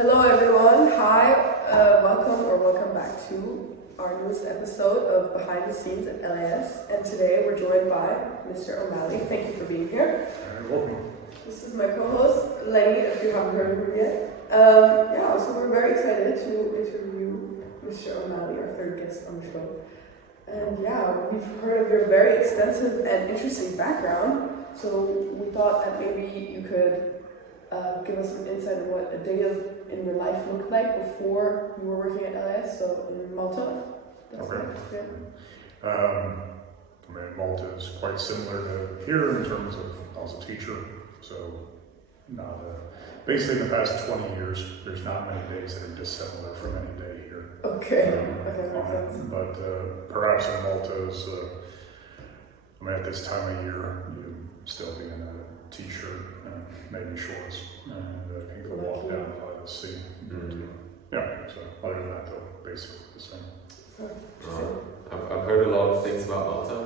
Hello everyone, hi, welcome back to our newest episode of Behind the Scenes at LAS, and today we're joined by Mr. O'Malley. Thank you for being here. You're welcome. This is my co-host, Lenny, if you haven't heard of him yet. So we're very excited to interview Mr. O'Malley, our third guest on the show. And we've heard of your very extensive and interesting background, so we thought that maybe you could give us some insight on what a day in your life looked like before you were working at LAS, so in Malta. Okay. Malta is quite similar to here in terms of I was a teacher, so basically in the past 20 years, there's not many days that are dissimilar from any day here. Okay. Makes sense. But perhaps in Malta is, at this time of year, you'd still be in a t-shirt and maybe shorts, and can go walk down by the sea. So other than that, though, basically the same. I've heard a lot of things about Malta.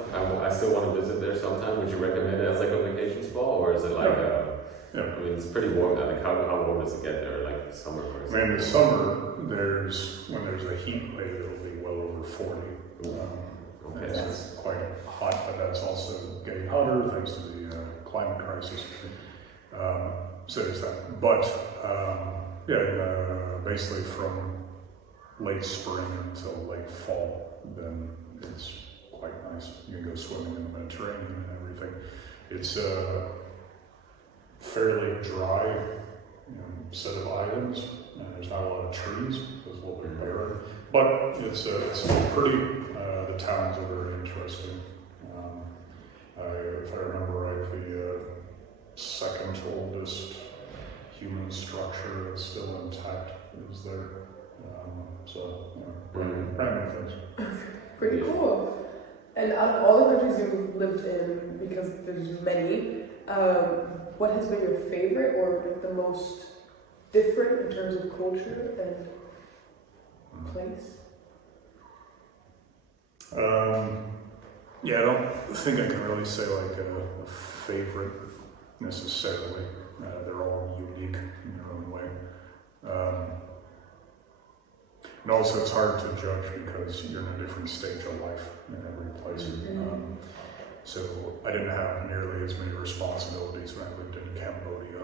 I still want to visit there sometime. Would you recommend it as like a vacation spot, or is it like it's pretty warm. Like how warm does it get there? Like summer, for example? In the summer, when there's a heat wave, it'll be well over 40. Okay. It's quite hot, but that's also getting hotter thanks to the climate crisis. So there's that. But basically from late spring until late fall, then it's quite nice. You can go swimming in the Mediterranean and everything. It's fairly dry set of islands, and there's not a lot of trees. There's a little bit barren, but it's still pretty. The towns are very interesting. If I remember right, the second oldest human structure that's still intact is there. Random things. Pretty cool. And out of all the countries you've lived in, because there's many, what has been your favorite or the most different in terms of culture and place? I don't think I can really say like a favorite necessarily. They're all unique in their own way. And also it's hard to judge because you're in a different stage of life in every place. So I didn't have nearly as many responsibilities when I lived in Cambodia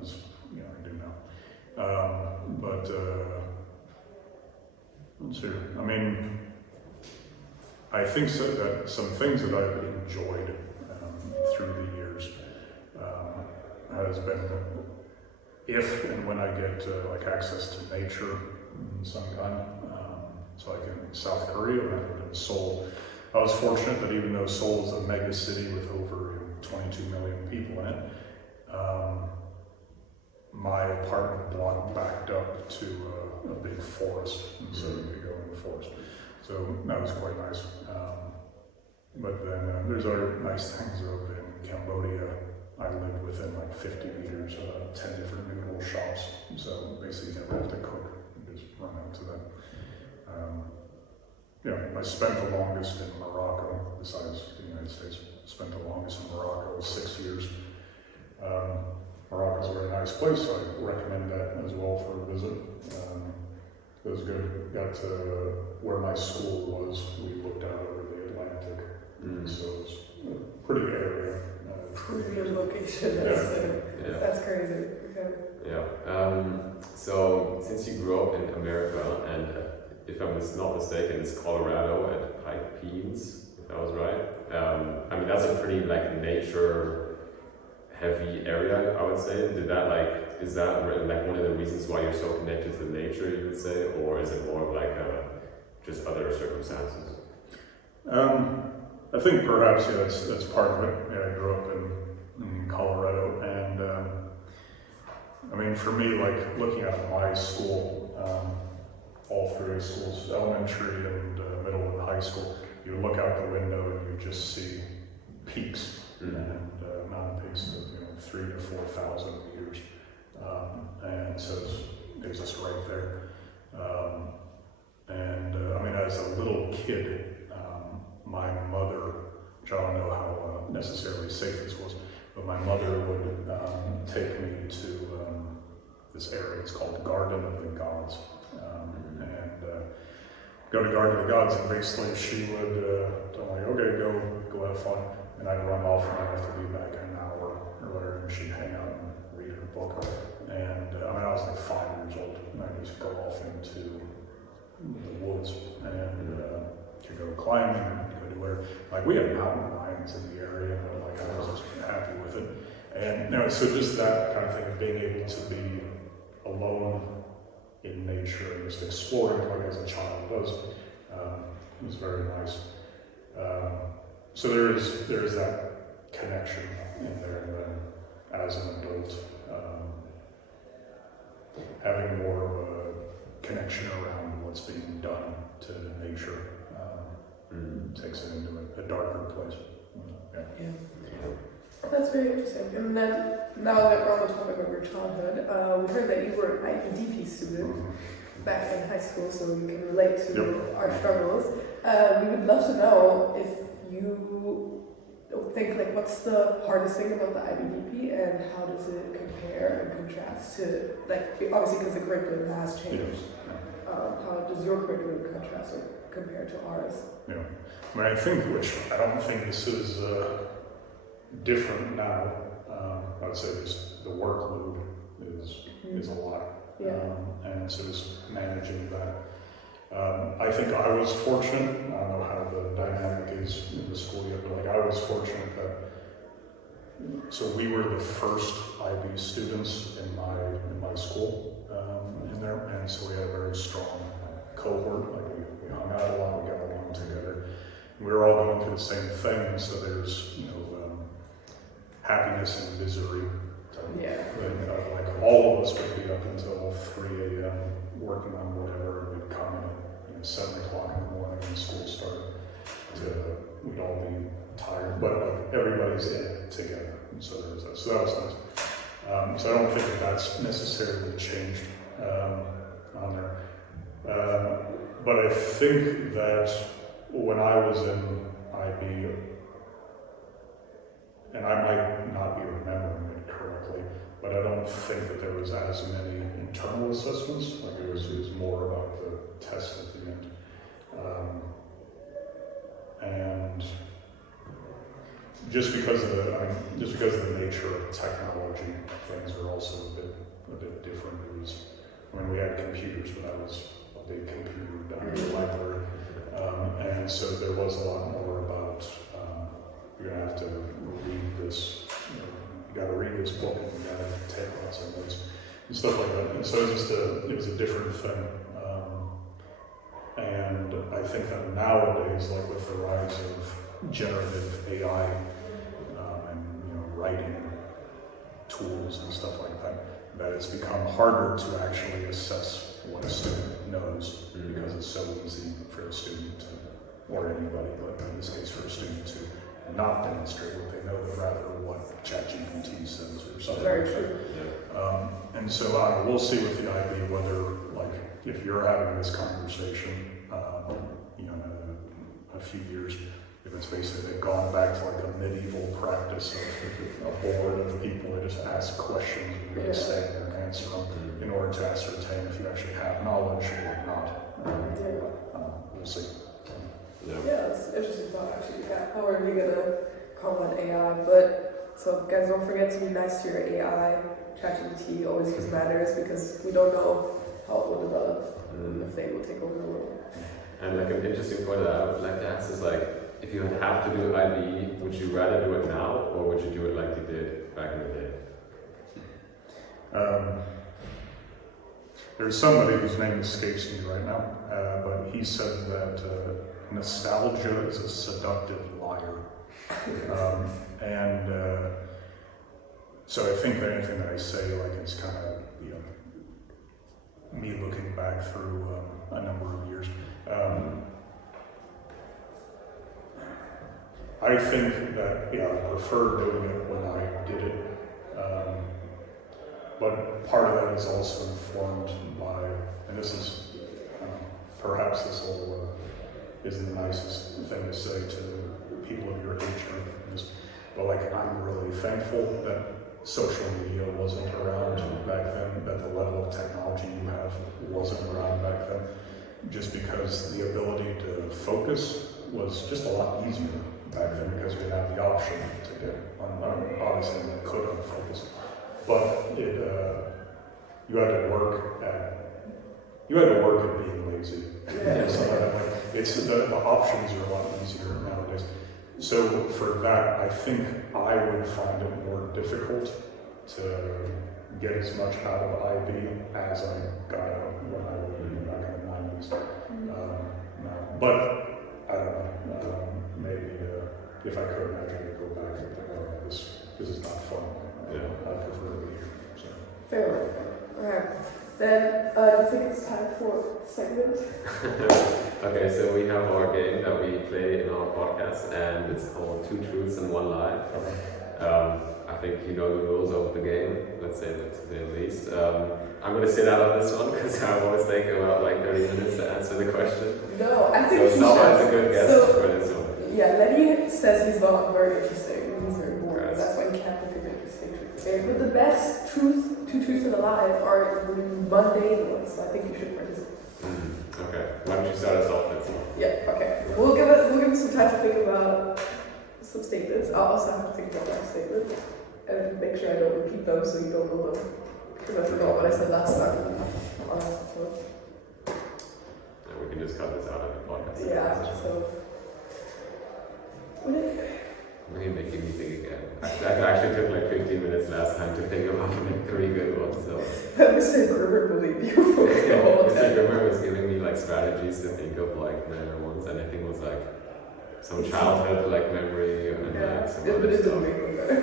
as I do now. Let's see. I think that some things that I've enjoyed through the years has been if and when I get access to nature in some kind. So like in South Korea, when I lived in Seoul, I was fortunate that even though Seoul is a mega city with over 22 million people in it, my apartment block backed up to a big forest, and so you could go in the forest. So that was quite nice. But then there's other nice things over in Cambodia. I lived within 50 meters of 10 different noodle shops. So basically you never have to cook, you just run out to them. I spent the longest in Morocco, besides the United States. Spent the longest in Morocco, 6 years. Morocco's a very nice place, so I recommend that as well for a visit. It was good. Got to where my school was. We looked out over the Atlantic, so it was a pretty good area. Premium location. That's crazy. Okay. So since you grew up in America, and if I'm not mistaken, it's Colorado at Pike Peaks, if I was right. That's a pretty nature heavy area, I would say. Is that one of the reasons why you're so connected to nature, you would say, or is it more of just other circumstances? I think perhaps that's part of it. I grew up in Colorado, and for me, looking at my school, all three schools, elementary and middle and high school, you look out the window and you just see peaks and mountain peaks of 3,000 to 4,000 meters, and so it's just right there. As a little kid, my mother, which I don't know how necessarily safe this was, but my mother would take me to this area. It's called the Garden of the Gods. Go to Garden of the Gods, and basically she would tell me, okay, go have fun. And I'd run off, and I'd have to be back in an hour or whatever, and she'd hang out and read her book. And I was like 5 years old, and I'd just go off into the woods and to go climbing and go do whatever. Like, we had mountain lions in the area, but like I was just happy with it. And so just that kind of thing, being able to be alone in nature and just exploring like as a child does, was very nice. So there is that connection in there, and then as an adult, having more of a connection around what's being done to nature takes it into a darker place. Yeah. That's very interesting. And then, now that we're on the topic of your childhood, we heard that you were an IPDP student back in high school, so you can relate to our struggles. We would love to know if you think, like, what's the hardest thing about the IPDP, and how does it compare and contrast to, like, obviously because the curriculum has changed. How does your curriculum contrast or compare to ours? Yeah, I mean, I think, which I don't think this is different now. I would say just the workload is a lot, and so just managing that. I think I was fortunate. I don't know how the dynamic is in the school yet, but like I was fortunate that. So we were the first IB students in my school in there, and so we had a very strong cohort. Like we hung out a lot, we got along together. We were all going through the same thing, so there's happiness and misery. Like all of us would be up until 3 a.m. working on whatever, and we'd come in at 7 o'clock in the morning when school started. We'd all be tired, but like everybody's in it together. And so there was that. So that was nice. So I don't think that's necessarily changed on there. But I think that when I was in IB, and I might not be remembering it correctly, but I don't think that there was as many internal assessments. Like it was more about the test at the end. And just because of the nature of technology, things are also a bit different. We had computers, but I was a big computer down in the library, and so there was a lot more about you're gonna have to read this. You got to read this book, and you got to take lots of notes and stuff like that. And so it was a different thing. And I think that nowadays, like with the rise of generative AI and writing tools and stuff like that it's become harder to actually assess what a student knows because it's so easy for a student to, or anybody, but in this case for a student to not demonstrate what they know, but rather what ChatGPT says or something. Very true. And so we'll see with the IB whether, like, if you're having this conversation, in a few years, if it's basically they've gone back to like a medieval practice of a board of people that just ask questions and you just stand there and answer them in order to ascertain if you actually have knowledge or not. We'll see. Yeah, it's interesting thought actually. How are we gonna call that AI? But so guys, don't forget to be nice to your AI. ChatGPT always use matters because we don't know how it will develop, if they will take over the world. And like an interesting point that I would like to ask is like, if you have to do IB, would you rather do it now or would you do it like you did back in the day? There's somebody whose name escapes me right now, but he said that nostalgia is a seductive liar. So I think that anything that I say, like, it's kind of, me looking back through a number of years. I think that, I prefer doing it when I did it. But part of that is also informed by, and this is, perhaps this isn't the nicest thing to say to people of your age, but like, I'm really thankful that social media wasn't around back then, that the level of technology you have wasn't around back then, just because the ability to focus was just a lot easier back then because you didn't have the option to get obviously you could unfocus, but you had to work at being lazy. Yeah. So it's the options are a lot easier nowadays. So for that, I think I would find it more difficult to get as much out of IB as I got out when I was back in the 90s. But I don't know. Maybe if I could imagine to go back, I'd think, oh, this is not fun. Yeah. I prefer to be here. So. Fair enough. Alright. Then I think it's time for segment. Okay, so we have our game that we play in our podcast, and it's called Two Truths and One Lie. I think you know the rules of the game, let's say that to the least. I'm going to sit out on this one because I always take about like 30 minutes to answer the question. No, I think So Saba is a good guess for this one. Yeah, Lenny says he's not very interesting. He's very boring. Right. That's why he can't think of interesting truths. Okay, but the best two truths and a lie are the mundane ones. So I think you should participate. Okay, why don't you start us off then? Yeah. Okay. We'll give it some time to think about some statements. I'll also have to think about my statement and make sure I don't repeat them so you don't know them. Because I forgot what I said last time. And we can just cut this out of the podcast. Yeah. So. You're making me think again. That actually took like 15 minutes last time to think about like 3 good ones. So. Mr. Gerber believe you for the whole Mr. time. Gerber was giving me like strategies to think of like better ones, and I think it was like some childhood like memory and like some But other it stuff. didn't make them better.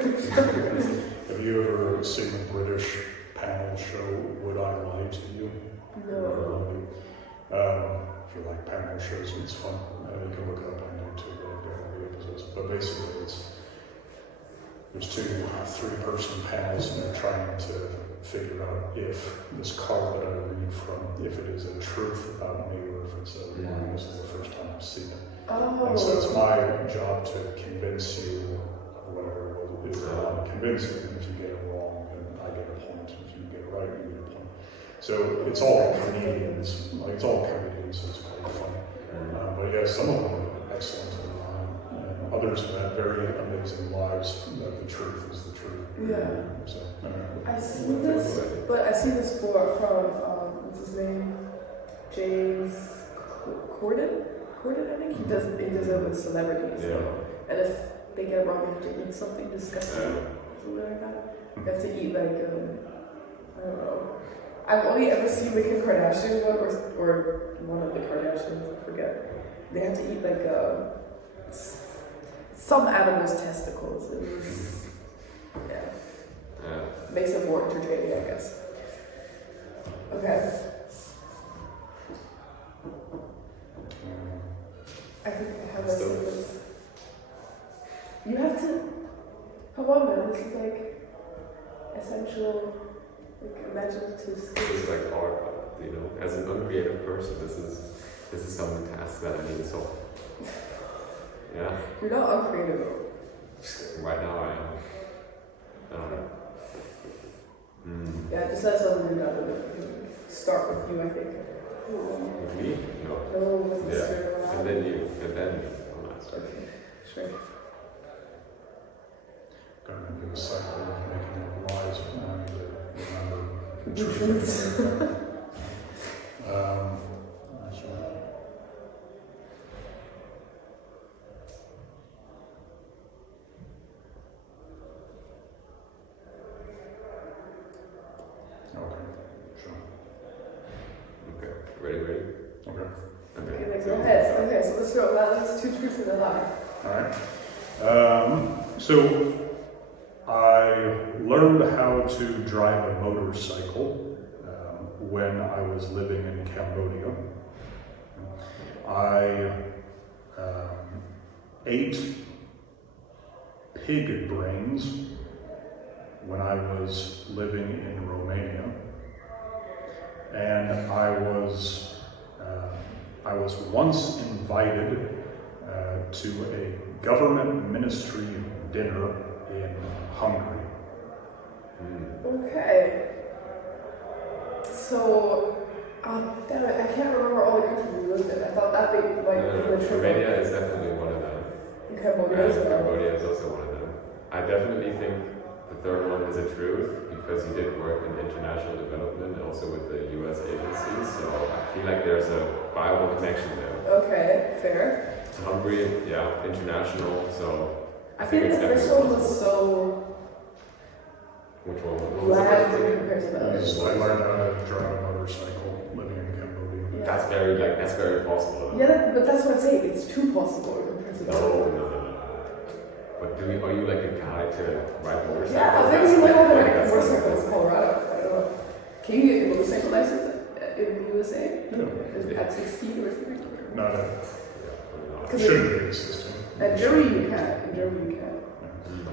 Have you ever seen the British panel show Would I Lie to You? No. If you like panel shows, it's fun. You can look it up on YouTube. The episodes. But basically, there's 3-person panels, and they're trying to figure out if this card that I read from, if it is a truth about me or if it's a lie. This is the first time I've seen it. Oh. And so it's my job to convince you of whatever it is that I'm convincing. And if you get it wrong, then I get a point. If you get it right, you get a point. So it's all comedians. Like it's all comedians, so it's quite funny. But yeah, some of them are excellent. And others have had very amazing lives. That the truth is the truth. Yeah. So I see this from what's his name? James Corden, I think he does it with celebrities. Yeah. And if they get it wrong, you have to eat something disgusting. Something like that. You have to eat like I don't know. I've only ever seen the Kim Kardashian one or one of the Kardashians, I forget. They have to eat like some animal's testicles. It was makes it more entertaining, I guess. Okay. I think I have a sequence. You have to. Come on, man. This is like essential, like imaginative This skills. is like hard, you know. As an uncreative person, this is some task that I need to solve. Yeah. You're not uncreative though. Right now I am. Yeah, just let someone read out of it. Start with you, I think. With me? No. No, with Yeah. Mr. And then you. And then me. I'm not sorry. Okay, sure. Got to do a cycle of making it wise. And I need to remember the Truths. truth. That's right. Okay, sure. Okay. Ready? Okay. Okay, then go ahead. Okay, so let's go. That's 2 truths and a lie. Alright. So I learned how to drive a motorcycle when I was living in Cambodia. I ate pig brains when I was living in Romania, and I was once invited to a government ministry dinner in Hungary. Okay. So, damn it, I can't remember all the countries we lived in. I thought that they like Romania is definitely one of them. Okay, Bulgaria as And well. Cambodia is also one of them. I definitely think the third one is a truth because you did work in international development, also with the US agencies. So I feel like there's a viable connection there. Okay, fair. Hungary, yeah, international. So I feel like the first one was so which one? What was the bland first one? compared to the others. I learned how to drive a motorcycle living in Cambodia. Yeah. That's very possible. Yeah, but that's what I'm saying. It's too possible compared to the others. No. But are you like a guy to ride motorcycles? Yeah, maybe you might have a motorcycle in Colorado. I don't know. Can you get a motorcycle license in the USA? Yeah. At 16 or something? Not a, Because shouldn't be a system. At Germany you can. In Germany you can.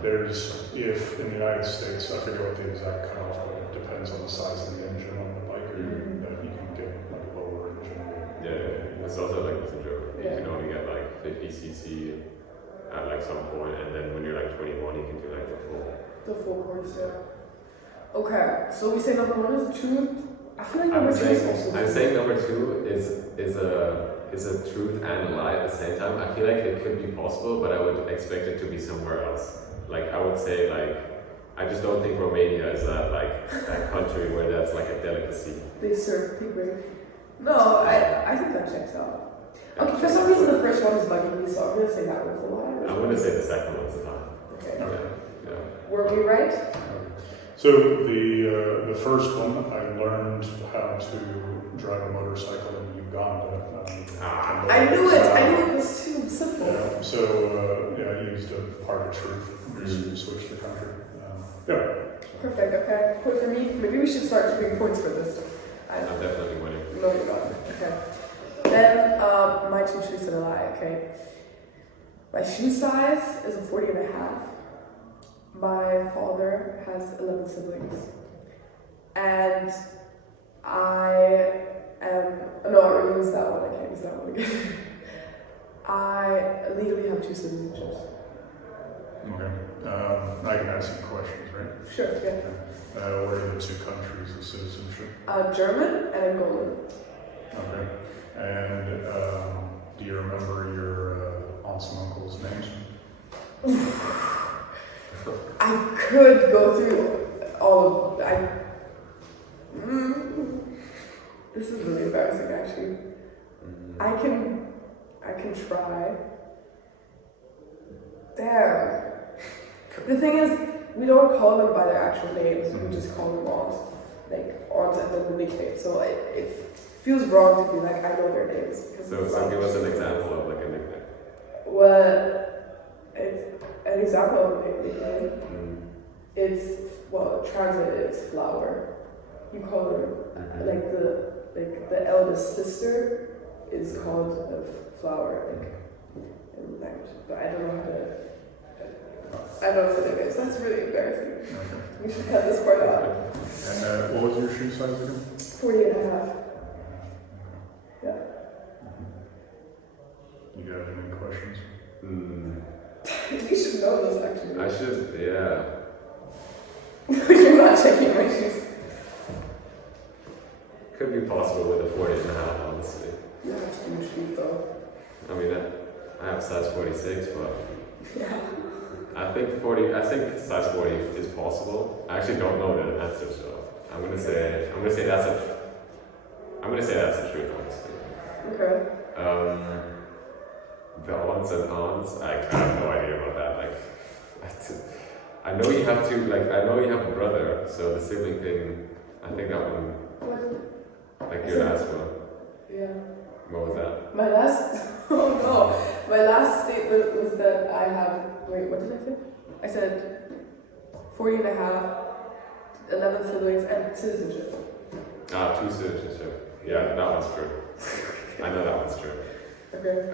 There's, if in the United States, I forget what the exact cutoff, but it depends on the size of the engine on the bike, that you can get like a lower engine. Yeah, it's also like this in Germany. You Yeah. can only get like 50cc at like some point, and then when you're like 21, you can do like the full. The full course, yeah. Okay, so we say number one is the truth. I feel like I'm number two is also saying, the I'm truth. saying number two is a truth and a lie at the same time. I feel like it could be possible, but I would expect it to be somewhere else. Like I would say, like I just don't think Romania is that country where that's like a delicacy. They serve pig brain. No, I think that checks out. Okay, for some reason the first one is bugging me, so I'm gonna say that one's a lie. I'm gonna say the second one's a lie. Okay. Yeah. Were we right? So the first one, I learned how to drive a motorcycle in Uganda. I knew it. I knew it was too simple. Yeah, so I used a part of truth. We switched the country. Yeah. Perfect. Okay. Point for me. Maybe we should start giving points for this. I'm definitely winning. No, you're not. Okay. Then my two truths and a lie. Okay. My shoe size is a 40 and a half. My father has 11 siblings. And I am... No, I already used that one. I can't use that one again. I legally have 2 citizenships. Okay. I can ask you questions, right? Sure, yeah. What are the 2 countries of citizenship? German and Angolan. Okay. And do you remember your aunts and uncles' names? I could go through all of... This is really embarrassing, actually. I can try. Damn. The thing is, we don't call them by their actual names. We just call them aunts. Like, aunt and then the nickname. So it feels wrong to be like, I know their names. Because So give us an example of like a nickname. Well, it's an example of a nickname. It's, well, translated, it's flower. You call her, like the eldest sister is called a flower, like, in language. But I don't know how to, I don't know what it is. That's really embarrassing. Okay. We should cut this part out. And what was your shoe size again? 40 and a half. Yeah. You got any questions? You should know this, actually. I should, yeah. You're not checking my shoes. Could be possible with a 40 and a half, honestly. You have huge feet, though. I mean, I have size 46, but Yeah. I think size 40 is possible. I actually don't know the answer, so I'm gonna say that's the truth, honestly. Okay. The aunts and aunts, I have no idea about that. Like, I know you have a brother, so the sibling thing, I think that one, What? like your last one. Yeah. What was that? My last, oh no, my last statement was that I have, wait, what did I say? I said 40 and a half, 11 siblings, and citizenship. 2 citizenship. Yeah, that one's true. I know that one's true. Okay.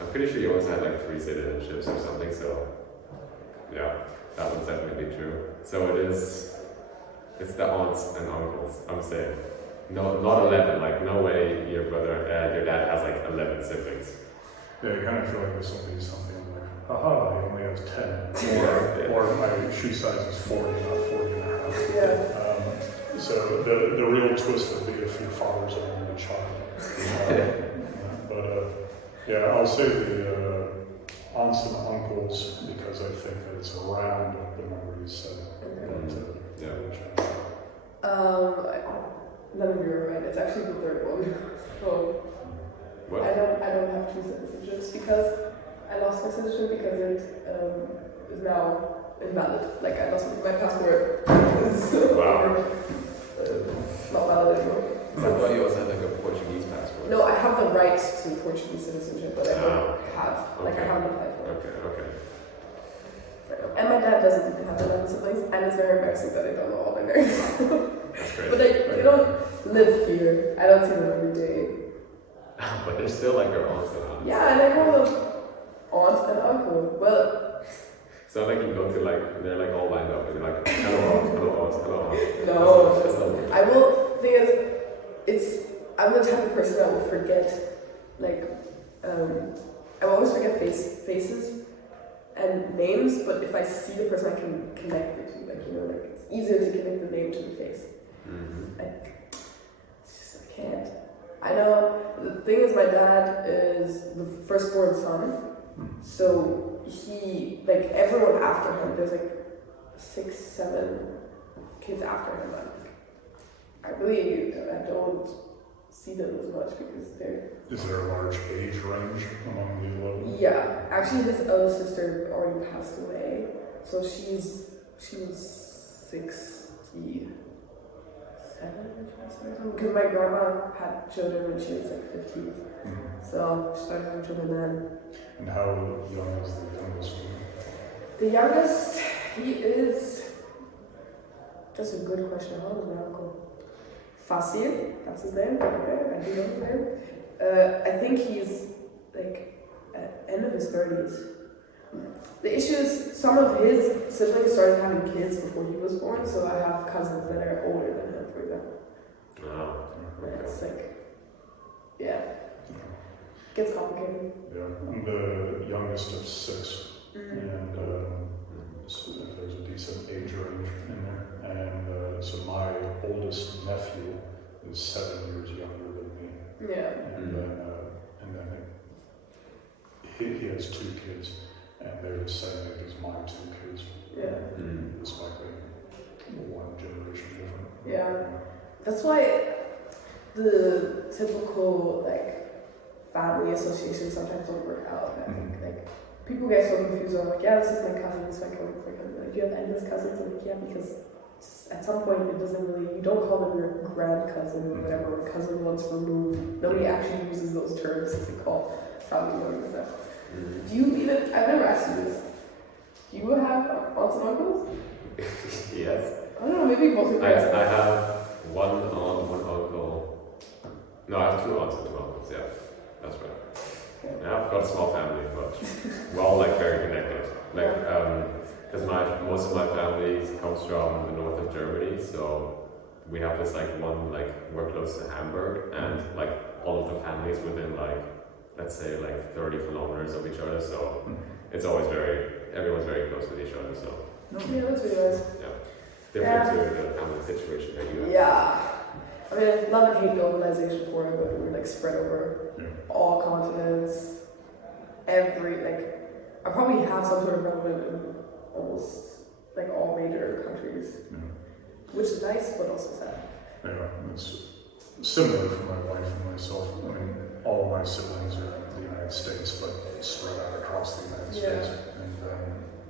I'm pretty sure you also had like 3 citizenships or something, so yeah, that one's definitely true. So it's the aunts and uncles, I'm saying. No, not 11, like no way your dad has like 11 siblings. Yeah, I kind of feel like this will be something like, haha, he only has 10. Or my shoe size is 40, not 40 and a half. if your father's an only child. Yeah, I'll say the aunts and uncles because I think that it's around the number you said. None of you are right. It's actually the third one. So What? I don't have two citizenships because I lost my citizenship because it is now invalid. Like I lost my passport. Wow. Not valid anymore. I thought you also had like a Portuguese passport. No, I have the right to Portuguese citizenship, but I don't have. Like I Okay. haven't applied for it. Okay. And my dad doesn't have 11 siblings, and it's very embarrassing that I don't know all their names. That's great. But they don't live here. I don't see them every day. But they're still like your aunts and uncles. Yeah, and I call them aunt and uncle. Well, It's not like you go to like, they're like all lined up and you're like, hello aunt, hello aunt, hello aunt. no. That's not I will. The thing is, I'm the type of person that will forget, like, I will always forget faces and names, but if I see the person, I can connect the two. Like, you know, like, it's easier to connect the name to the face. Mm-hmm. I can't. I know, the thing is, my dad is the firstborn son, so he, like, everyone after him, there's like 6, 7 kids after him. I don't see them as much because they're... Is there a large age range among the 11? Yeah, actually his other sister already passed away, so she's 67 because my grandma had children when she was like 15, Mm-hmm. so she started having children then. And how young is the youngest one? The youngest, he is... That's a good question. How old is my uncle? Fasil, that's his name. Okay, I do know his name. I think he's like at end of his 30s. The issue is some of his siblings started having kids before he was born, so I have cousins that are older than him, for example. Oh, And it's okay. like, yeah, gets complicated. Yeah, I'm the youngest of 6, and so there's a decent age range in there. And so my oldest nephew is 7 years younger than me, Yeah. and then he has 2 kids, and they're the same age as my 2 kids. Yeah. Despite being 1 generation different. Yeah. That's why the typical like family associations sometimes don't work out. I think like people get so confused. I'm like, yeah, this is my cousin, this is my cousin, this is my cousin. Like, do you have endless cousins? I'm like, yeah, because at some point it doesn't really. You don't call them your grand cousin or whatever, or cousin once removed. Nobody actually uses those terms to call family members. Do you even? I've never asked you this. Do you have aunts and uncles? Yes. I don't know. Maybe both of you. I have 1 aunt, 1 uncle. No, I have 2 aunts and 2 uncles, yeah. That's right. Okay. Yeah, I've got a small family, but we're all like very connected. Like, because most of my family comes from the north of Germany, so we have this like we're close to Hamburg, and like all of the families within like, let's say like 30 kilometers of each other, so it's always everyone's very close with each other, so. Yeah, that's really nice. Yeah. Different to the family situation that you have. Yeah. I mean, I love and hate globalization for it, but we're like spread over all continents. I probably have some sort of relevant in almost like all major countries, which is nice, but also sad. Yeah, it's similar for my wife and myself. I mean, all of my siblings are in the United States, but spread out across the United States. And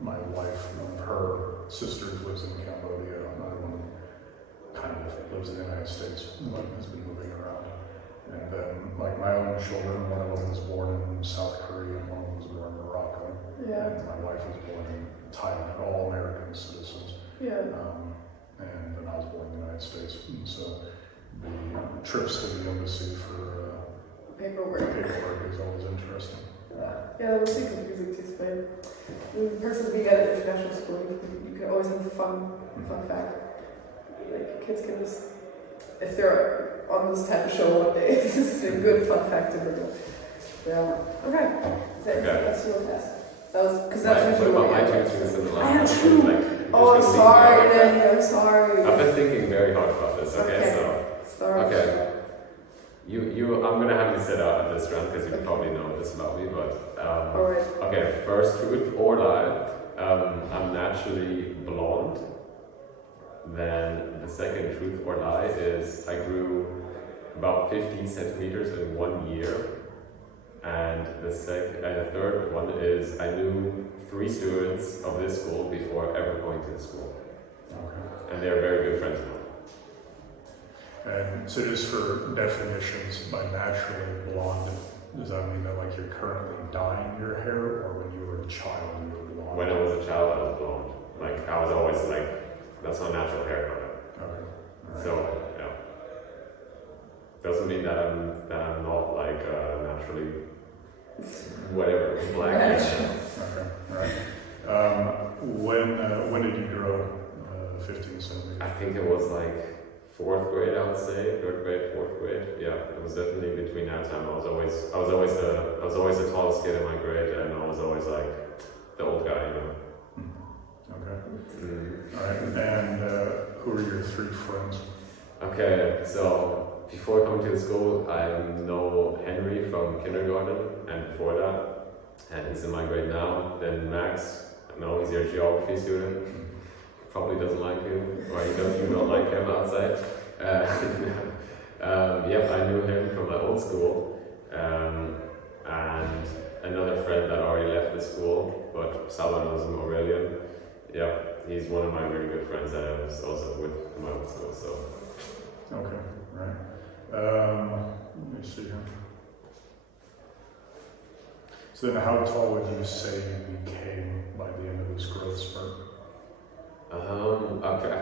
my wife, one of her sisters lives in Cambodia. Another one kind of lives in the United States, but has been moving around. And then, like my own children, one of them was born in South Korea, and one of them was born in Morocco. Yeah. And my wife was born in Thailand, all American citizens. Yeah. And then I was born in the United States. And so the trips to the embassy for Paperwork. is always interesting. Yeah, it was pretty confusing to explain. The person being at an international school, you can always have a fun fact. Like kids can just, if they're on this type of show one day, this is a good fun fact to bring up. Yeah. Okay. That's your test. That was because that's usually what what my I 2 things in the I last have 2. Oh, I'm sorry, Lenny. I'm sorry. I've been thinking very hard about this. Okay, so Start. Okay. I'm gonna have you sit out at this round because you probably know this about me, but Alright. okay. First, truth or lie. I'm naturally blonde. Then the second truth or lie is I grew about 15 centimeters in 1 year. And the third one is I knew 3 students of this school before ever going to the school. Okay. And they're very good friends now. And so just for definitions, by naturally blonde, does that mean that like you're currently dyeing your hair, or when you were a child you were blonde? When I was a child, I was blonde. Like I was always like, that's my natural hair color. Okay. All right. So yeah, doesn't mean that I'm not like naturally whatever blackish. Okay. All right. When did you grow 15 centimeters? I think it was like 4th grade, I would say, 3rd grade, 4th grade. Yeah, it was definitely between that time. I was always the tallest kid in my grade, and I was always like the old guy, you know. Okay. All right. And who are your 3 friends? Okay, so before coming to the school, I know Henry from kindergarten, and before that, and he's in my grade now. Then Max, I know he's your geography student. Probably doesn't like you, or you don't like him outside. Yep, I knew him from my old school, and another friend that already left the school, but Saba knows him, Aurelian. Yep, he's one of my really good friends that I was also with in my old school. So. Okay, right. Let me see here. So then, how tall would you say you became by the end of this growth spurt? I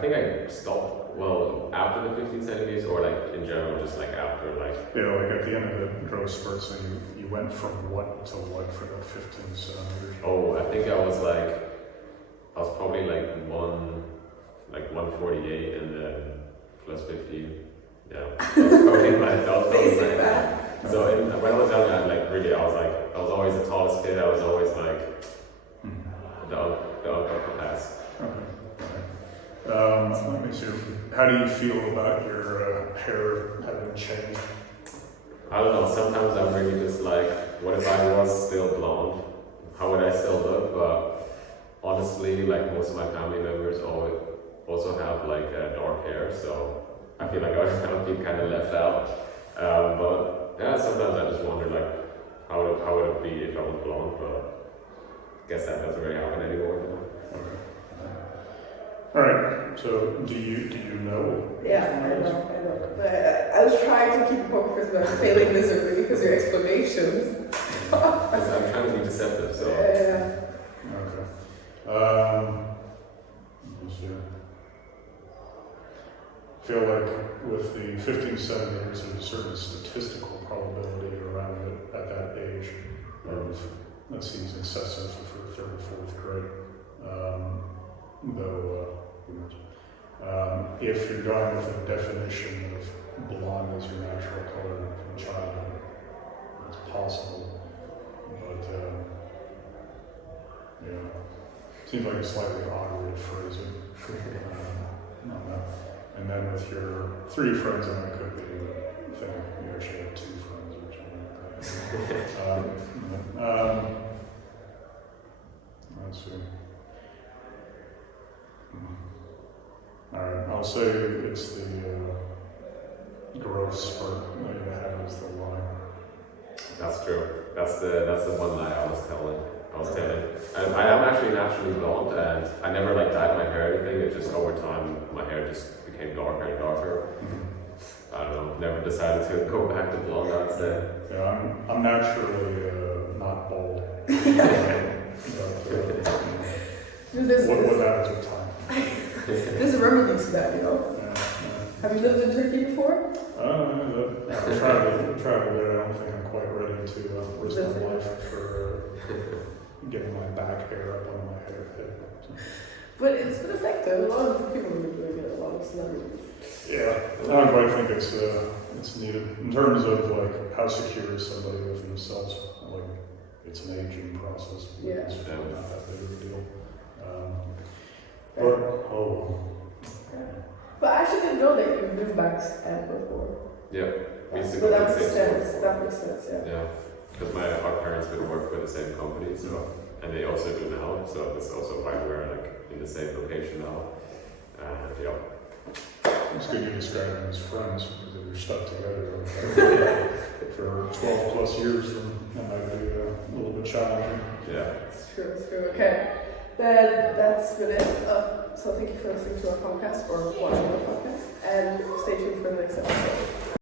think I stopped, well, after the 15 centimeters, or like in general, just like after, like... Yeah, like at the end of the growth spurt, so you went from what to what for the 15 centimeters? Oh, I think I was probably like 148 and then plus 15. Yeah, that was probably Basic math. So when I was young, I was always the tallest kid. I was always like the upper class. Okay. Let me see. How do you feel about your hair having changed? I don't know. Sometimes I'm really just like, what if I was still blonde? How would I still look? But honestly, like most of my family members also have like dark hair, so I feel like I would be kind of left out. But yeah, sometimes I just wonder like how would it be if I was blonde? But I guess that doesn't really happen anymore. You know? Okay. All right. So do you know? Yeah, I know. But I was trying to keep a focus, but I'm failing miserably because your explanations. I'm trying to be deceptive, so. Yeah. Okay. Let me see. I feel like with the 15 centimeters, there's a certain statistical probability around it at that age of that seems excessive for 3rd or 4th grade. Though, who knows? If you're going with a definition of blonde as your natural color from childhood, it's possible. But, yeah, seems like a slightly odd way to phrase it. I don't know. And then with your 3 friends, and it could be a thing, you actually have 2 friends or something like that. Let's see. Alright, I'll say it's the growth spurt that you had as the line. That's true. That's the one lie I was telling. I am actually naturally blonde, and I never like dyed my hair or anything. It just over time my hair just became darker and darker. I don't know. Never decided to go back to blonde, I'd say. Yeah, I'm naturally not bald. What that is with time. There's a remedy to that, you know. Yeah. Have you lived in Turkey before? I've traveled there. I don't think I'm quite ready to risk my life for getting my back hair up on my head. So. But it's been effective. A lot of people are doing it, a lot of celebrities. Yeah, I don't quite think it's needed. In terms of like how secure is somebody with themselves, like it's an aging process. Yeah. It's really not that big of a deal. But, oh well. But I actually didn't know that you lived back and before. Yeah, we used to But go to that the makes same sense. school. That makes sense, yeah. Yeah, because our parents would work for the same company, so and they also do now, so that's also why we're like in the same location now. Yeah. It's good you describe them as friends because if you're stuck together for 12 plus years, then that might be a little bit challenging. Yeah. It's true, it's true. Okay. Then that's been it. So thank you for listening to our podcast or watching our podcast. And stay tuned for the next episode.